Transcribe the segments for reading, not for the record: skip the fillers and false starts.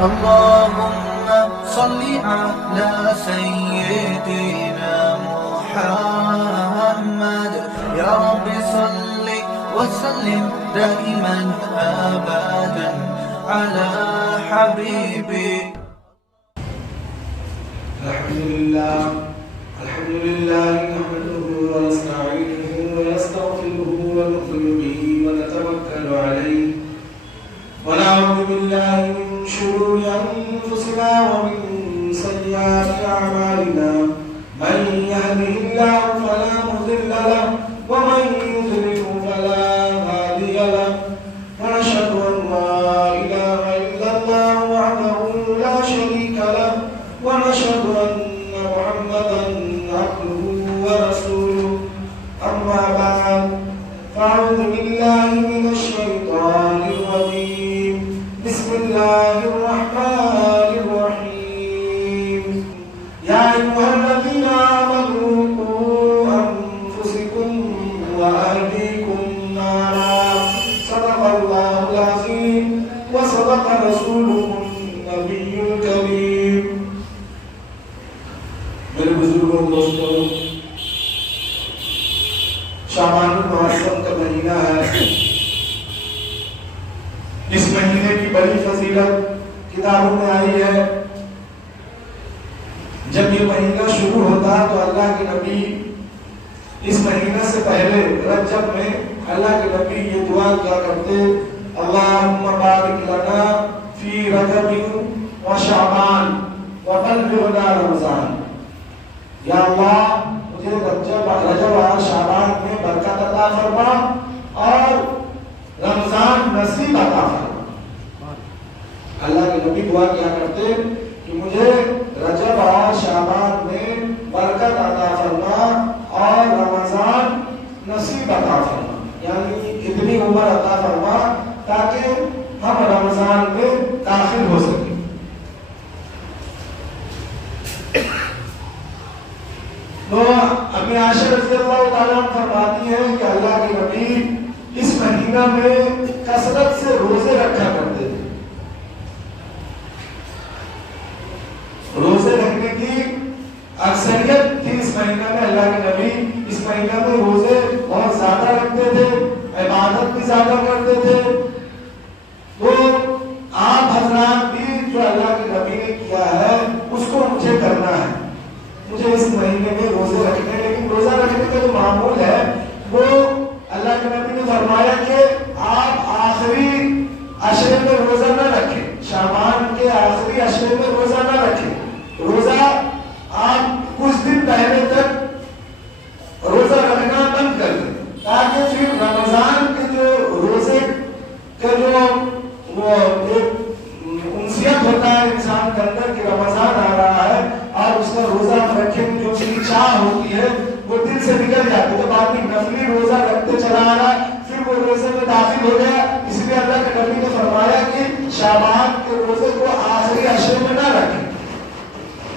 اللهم صل على سيدنا محمد يا رب صل وسلم دائما أبدا على حبيبي. الحمد لله نحمده ونستعينه ونستغفره ونؤمن به ونتوكل عليه ونعوذ بالله من شرور أنفسنا ومن سيئات أعمالنا من يهده الله فلا مضل له ومن يضلل فلا هادي له ونشهد أن لا إله إلا الله وحده لا شريك له ونشهد أن محمدا عبده ورسوله. أما بعد فأعوذ بالله من الشيطان الرجيم. بسم الله الرحمن الرحيم. يا أيها الذين آمنوا قوا أنفسكم وأهليكم نارا صدق الله العظيم وصدق رسوله النبي الكريم. میرے بزرگوں دوستوں، شعبان المعظم کا مہینہ ہے. اس مہینے کی بڑی فضیلت کتابوں میں آئی ہے. جب یہ مہینہ شروع ہوتا تو اللہ کے نبی اس مہینہ سے پہلے رجب میں اللہ کے نبی یہ دعا کیا کرتے: اللہم بارک لنا فی رجب و شعبان وبلغنا رمضان. یا اللہ مجھے رجب اور شعبان میں برکت عطا فرما اور رمضان نصیب عطا فرما. اللہ کے نبی دعا کیا کرتے کہ مجھے رجب اور شعبان میں برکت عطا فرما اور رمضان نصیب عطا فرما، یعنی اتنی عمر عطا فرما تاکہ ہم رمضان میں داخل ہو سکیں. تو اپنی عائشہ رضی اللہ تعالیٰ عنہ فرماتی ہیں کہ اللہ کے نبی اس مہینہ میں کثرت سے روزے رکھا کرتے تھے. روزے رکھنے کی اکثریت تھی اس مہینہ میں. اللہ کے نبی اس مہینہ میں روزے بہت زیادہ رکھتے تھے، عبادت بھی زیادہ کرتے تھے. تو آپ حضرات بھی جو اللہ کے نبی نے کیا ہے اس کو مجھے کرنا ہے. مجھے اس مہینے میں روزے رکھنے ہیں، لیکن روزہ رکھنے کا جو معمول ہے وہ اللہ کے نبی نے فرمایا کہ آپ آخری عشرے میں روزہ نہ رکھیں، شعبان کے آخری عشرے میں روزہ نہ رکھیں. روزہ آپ کچھ دن پہلے تک روزہ رکھنا بند کر دیں تاکہ پھر رمضان کے جو روزے کا جو وہ ایک انسیت ہوتا ہے انسان کے اندر کہ رمضان آ رہا ہے اور اس کا روزہ رکھنے کی جو چاہ ہوتی ہے وہ دل سے نکل جاتی ہے. جب آدمی نفلی روزہ رکھتے چلا آ رہا ہے پھر وہ روزے میں داخل ہو گیا. اس لیے اللہ کے نبی نے فرمایا کہ شعبان کے روزے کو آخری عشرے میں نہ رکھیں.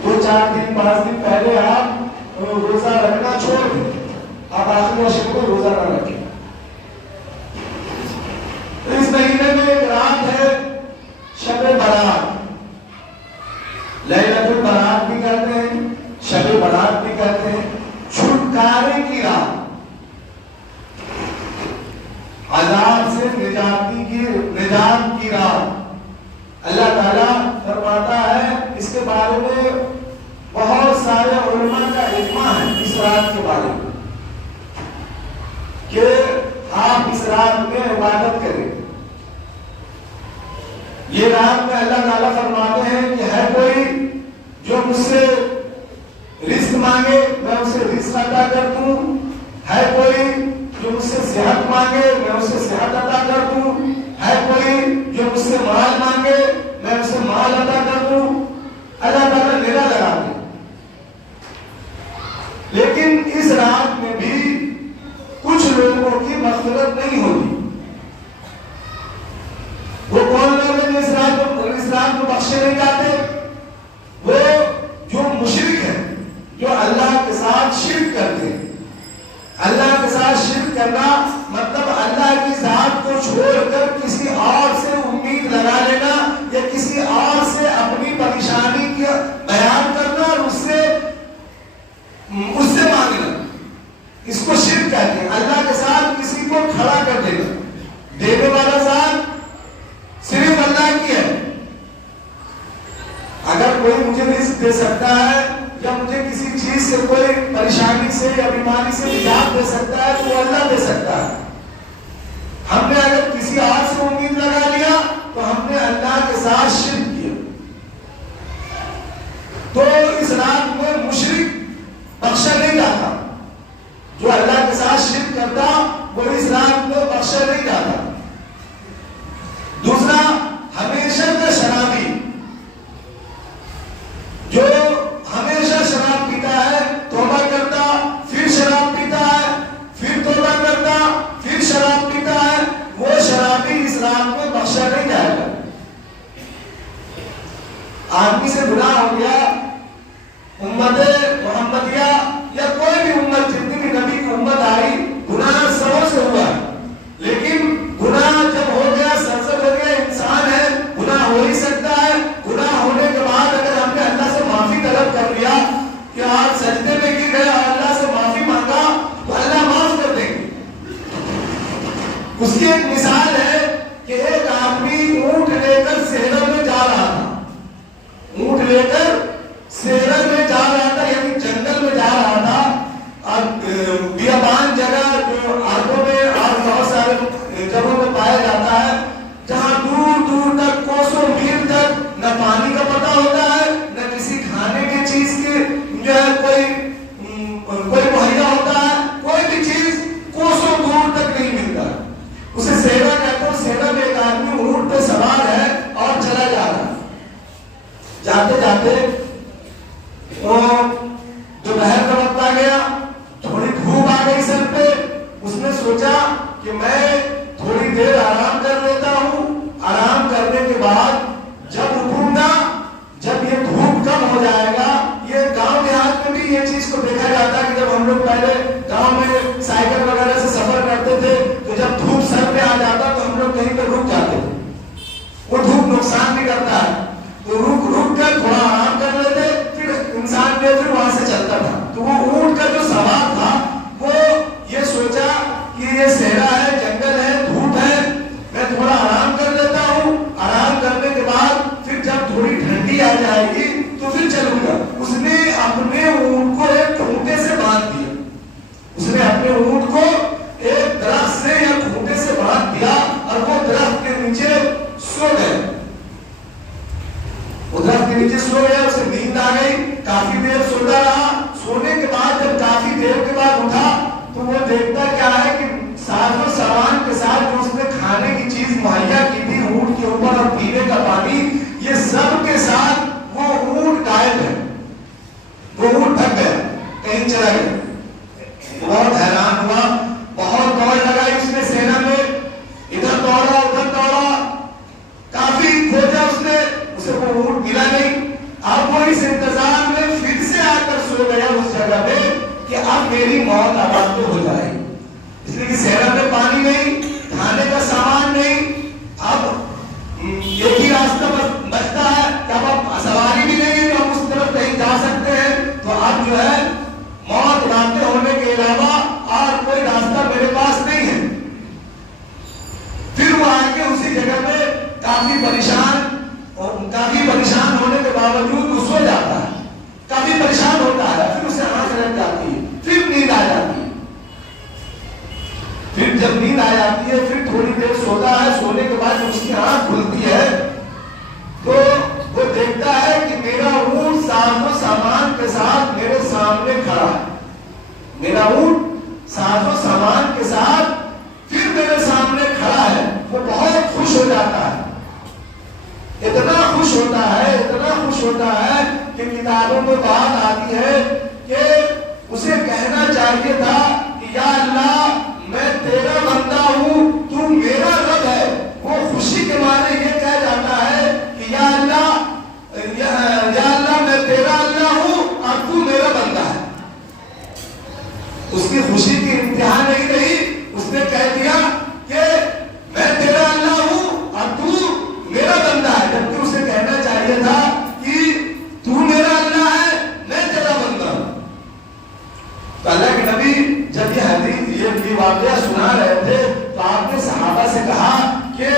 2-4 دن 5 دن پہلے آپ روزہ رکھنا چھوڑ دیں، آپ آخری عشرے میں روزہ نہ رکھیں. اس مہینے میں ایک رات ہے شب برات، لیلۃ البرات بھی کہتے ہیں، شب برات بھی کہتے ہیں. چھٹکارے کی رات، عذاب سے نجات کی رات. اللہ تعالیٰ فرماتا ہے اس کے بارے میں بہت سارے علماء کا اجماع ہے اس رات کے بارے میں کہ آپ اس رات میں عبادت کریں. یہ رات میں اللہ تعالیٰ فرماتے ہیں کہ ہے کوئی جو مجھ سے رزق مانگے میں اسے رزق عطا کر دوں، ہے کوئی جو مجھ سے صحت مانگے میں اسے صحت عطا کر دوں، ہے کوئی جو مجھ سے مال مانگے میں اسے مال عطا کر دوں. اللہ تعالیٰ میرا لگاتے. لیکن اس رات میں بھی کچھ لوگوں کی مغفرت نہیں ہوتی. وہ کون لوگ ہیں جو اس رات کو بخشے نہیں جاتے؟ وہ جو مشرک ہیں، جو اللہ کے ساتھ شرک کرتے ہیں. اللہ کے ساتھ شرک کرنا مطلب اللہ کی ذات کو چھوڑ کر کسی اور سے امید لگا لینا یا کسی اور سے کوئی مجھے رزق دے سکتا ہے یا مجھے کسی چیز سے کوئی پریشانی سے یا بیماری سے نجات دے سکتا ہے تو وہ اللہ دے سکتا ہے. ہم نے اگر کسی اور سے امید لگا لیا تو ہم نے اللہ کے ساتھ شرک کیا. تو اس رات میں مشرک بخشا نہیں جاتا. جو اللہ کے ساتھ شرک کرتا وہ اس رات میں بخشا نہیں جاتا. دوسرا، ہمیشہ کا شرابی جو ہمیشہ شراب پیتا ہے، توبہ کرتا پھر شراب پیتا ہے، پھر توبہ کرتا پھر شراب پیتا ہے، وہ شرابی اس رات میں بخشا نہیں جائے گا. آدمی سے گناہ ہو گیا، امت محمدیہ یا کوئی بھی امت، جتنی بھی نبی کی امت آئی، گناہ سبوں سے ہوا، لیکن گناہ جب ہو گیا، سرزد ہو گیا، انسان ہے، گناہ ہو ہی سکتا ہے. گناہ ہونے کے بعد اگر ہم نے اللہ سے معافی طلب کر لیا کہ آپ سجدے میں گر گئے اور اللہ سے معافی مانگا تو اللہ معاف کر دیں گے. اس کی ایک مثال ہے کہ ایک آدمی اونٹ لے کر صحرا میں جا رہا تھا. اونٹ لے کر صحرا میں جا رہا تھا، یعنی جنگل میں جا رہا تھا. بیابان جگہ جو آرگوں میں اور بہت سارے جگہوں میں پایا جاتا ہے، جہاں دور دور تک کوسوں میل تک نہ پانی کا پتہ ہوتا ہے، نہ کسی کھانے کی چیز کی جو ہے کوئی مہیا ہوتا ہے. کوئی بھی چیز کوسوں دور تک نہیں ملتا. اسے صحرا کہتے ہیں. صحرا میں ایک آدمی اونٹ پہ سوار ہے اور چلا جا رہا ہے. جاتے جاتے وہ دوپہر کا وقت آ گیا، تھوڑی دھوپ آ گئی سر پہ. اس نے سوچا کہ میں تھوڑی دیر آرام کر لیتا ہوں. آرام کرنے کے بعد جب اٹھوں گا، جب یہ دھوپ کم ہو جائے گا. یہ گاؤں دیہات میں بھی یہ چیز کو دیکھا جاتا ہے کہ جب ہم لوگ پہلے گاؤں میں سائیکل وغیرہ سے سفر کرتے تھے تو جب دھوپ سر پہ آ جاتا تو ہم لوگ کہیں پہ رک جاتے تھے. وہ دھوپ نقصان نہیں کرتا ہے تو رک کر تھوڑا آرام کر لیتے، پھر انسان پھر وہاں سے چلتا تھا. تو وہ اونٹ کا جو سوار تھا وہ یہ سوچا کہ یہ صحرا ہے، جنگل ہے، دھوپ ہے، میں تھوڑا آرام کر لیتا ہوں. آرام کرنے کے بعد پھر جب تھوڑی ٹھنڈی آ جائے گی تو پھر چلوں گا. اس نے اپنے اونٹ کو ایک کھوٹے سے باندھ دیا. اس نے اپنے اونٹ کو ایک درخت سے یا کھوٹے سے باندھ دیا اور وہ درخت کے نیچے سو گئے. وہ درخت کے نیچے سو گیا. اسے نیند آ گئی، کافی دیر سوتا رہا. سونے کے بعد جب کافی دیر کے بعد اٹھا تو وہ دیکھتا کیا ہے کہ ساز و سامان کے ساتھ جو اس نے کھانے کی چیز مہیا کی تھی، اونٹ کے اوپر اور پینے کا پانی، یہ سب کے ساتھ وہ اونٹ غائب ہے. وہ اونٹ تھک گیا، کہیں چلا گیا. بہت حیران ہوا، بہت دوڑ لگائی اس نے صحرا میں. ادھر دوڑا ادھر دوڑا، کافی کھوجا اس نے، اسے وہ اونٹ ملا نہیں. اب وہ اس انتظار میں پھر سے آ کر سو گیا اس جگہ پہ کہ اب میری موت آباد تو ہو جائے گی. اس لیے کہ صحرا میں پانی نہیں، کھانے کا سامان نہیں. اب ایک ہی راستہ بچتا ہے کہ اب سواری بھی نہیں ہے کہ ہم اس طرف کہیں جا سکتے ہیں. تو اب جو ہے موت رابطے ہونے کے علاوہ اور کوئی راستہ میرے پاس نہیں ہے. پھر وہ آ کے اسی جگہ پہ کافی پریشان ہونے کے باوجود وہ سو جاتا ہے. کافی پریشان ہوتا ہے، پھر اسے آنکھ لگ جاتی ہے، پھر نیند آ جاتی ہے. پھر جب نیند آ جاتی ہے پھر تھوڑی دیر سوتا ہے. سونے کے بعد جب اس کی آنکھ کھلتی ہے تو وہ دیکھتا ہے کہ میرا اونٹ ساز و سامان کے ساتھ میرے سامنے کھڑا ہے. میرا اونٹ ساز و سامان کے ساتھ پھر میرے سامنے کھڑا ہے. وہ بہت خوش ہو جاتا ہے، اتنا خوش ہوتا ہے، اتنا خوش ہوتا ہے کہ کتابوں میں بات آتی ہے کہ اسے کہنا چاہیے تھا کہ یا اللہ میں تیرا بندہ ہوں، تو میرا رب ہے. وہ خوشی کے مارے یہ کہہ جاتا ہے کہ یا اللہ میں تیرا اللہ ہوں اور تو میرا بندہ ہے. اس کی خوشی کی انتہا نہیں رہی. اس نے کہہ دیا کہ میں تیرا اللہ ہوں اور تو میرا بندہ ہے، جبکہ اسے کہنا چاہیے تھا کہ تو میرا اللہ ہے، میں تیرا بندہ ہوں. تو اللہ کے نبی جب یہ حدیث یہ واقعہ سنا رہے تھے تو آپ نے صحابہ سے کہا کہ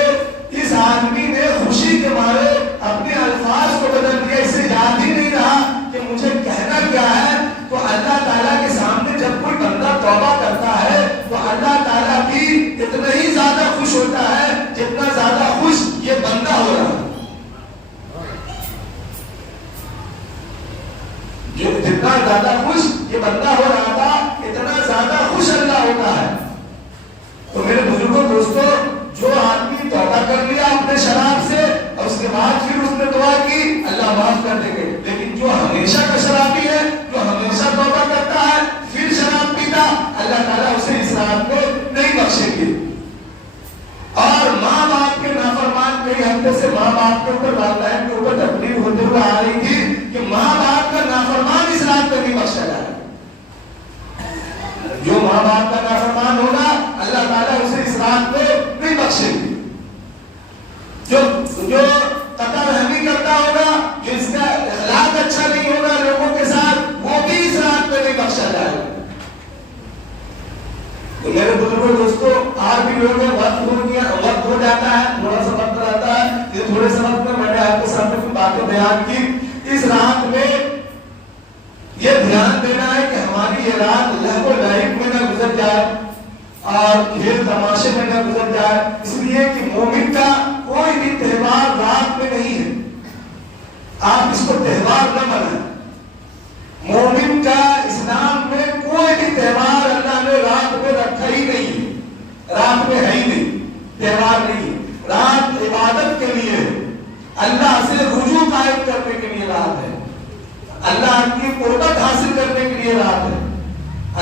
اس آدمی نے خوشی کے مارے اپنے الفاظ کو بدل دیا. اسے یاد اللہ معاف کر دیں گے. لیکن جو ہمیشہ کا شرابی ہے, جو ہمیشہ توبہ کرتا ہے پھر شراب پیتا, اللہ تعالیٰ اسے اس رات میں نہیں بخشیں گے. اور ماں باپ کے نافرمان کئی ہفتے سے ماں باپ کے اوپر والدین کے اوپر تکلیف ہوتے ہوئے آ رہی تھی کہ ماں باپ کا نافرمان اس رات میں نہیں بخشا جائے. جو ماں باپ کا نافرمان ہوگا اللہ تعالیٰ اسے اس رات میں نہیں بخشے گی. جو قطع رحمی کرتا ہوگا, جس کا اخلاق اچھا نہیں ہوگا لوگوں کے ساتھ, وہ بھی اس رات میں نہیں بخشا جائے گا. تو میرے بزرگ دوستوں, آج بھی لوگوں میں وقت ہو جاتا ہے, تھوڑا سا وقت رہتا ہے. یہ تھوڑے سے وقت میں نے آپ کے سامنے کچھ باتیں بیان کی. اس رات میں یہ دھیان دینا ہے کہ ہماری یہ رات لہو و لعب میں نہ گزر جائے اور کھیل تماشے میں نہ گزر جائے. اس لیے کہ مومن کا کوئی بھی تہوار رات میں نہیں ہے. آپ اس کو تہوار نہ منائیں. مومن کا اسلام میں کوئی بھی تہوار اللہ نے رات میں رکھا ہی نہیں, رات میں ہے ہی نہیں. تہوار نہیں, رات عبادت کے لیے, اللہ سے رجوع قائم کرنے کے لیے رات ہے, اللہ کی قربت حاصل کرنے کے لیے رات ہے,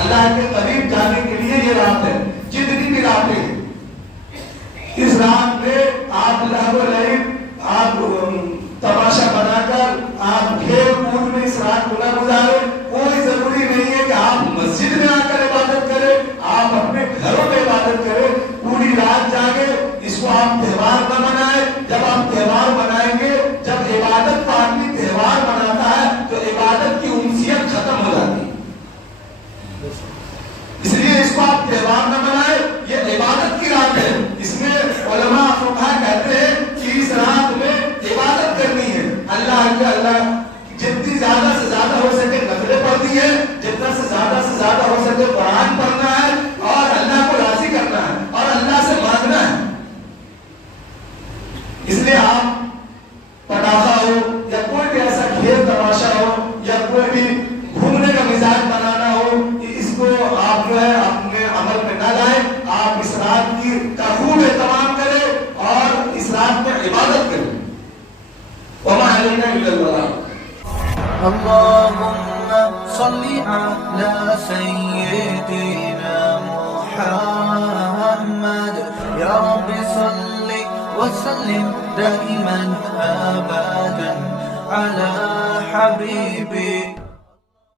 اللہ کے قریب جانے کے لیے یہ رات ہے. جتنی بھی راتیں ہیں, اس رات میں آپ لہو و لعب, آپ تماشا بنا کر آپ کھیل کود میں اس رات کو نہ گزارے. کوئی ضروری نہیں ہے کہ آپ مسجد میں آ کر عبادت کریں, آپ اپنے گھروں میں عبادت کریں, پوری رات جاگے. اس کو آپ تہوار نہ منائیں. جب آپ تہوار منائیں گے, جب عبادت کا آدمی تہوار مناتا ہے تو عبادت کی انسیت ختم ہو جاتی ہے. اس لیے اس کو آپ تہوار نہ منائیں. یہ عبادت کی رات ہے. اس میں علماء فقہاء کہتے ہیں کہ اس رات میں عبادت کرنی ہے. اللہ جتنی زیادہ سے زیادہ ہو سکے نفلیں پڑھنی ہے, جتنا سے زیادہ ہو سکے قرآن پڑھنا ہے اور اللہ کو راضی کرنا ہے اور اللہ سے مانگنا ہے. اس لیے آپ پٹاخہ ہو یا کوئی بھی ایسا کھیل تماشا ہو یا کوئی بھی گھومنے کا مزاج بنانا ہو, اس کو آپ جو ہے اپنے عمل میں نہ لائیں. آپ اس رات کا خوب اہتمام کریں اور اس رات میں عبادت کریں. وما علینا الا البلاغ. اللهم صل على سيدنا محمد يا رب صل وسلم دائما أبدا على حبيبي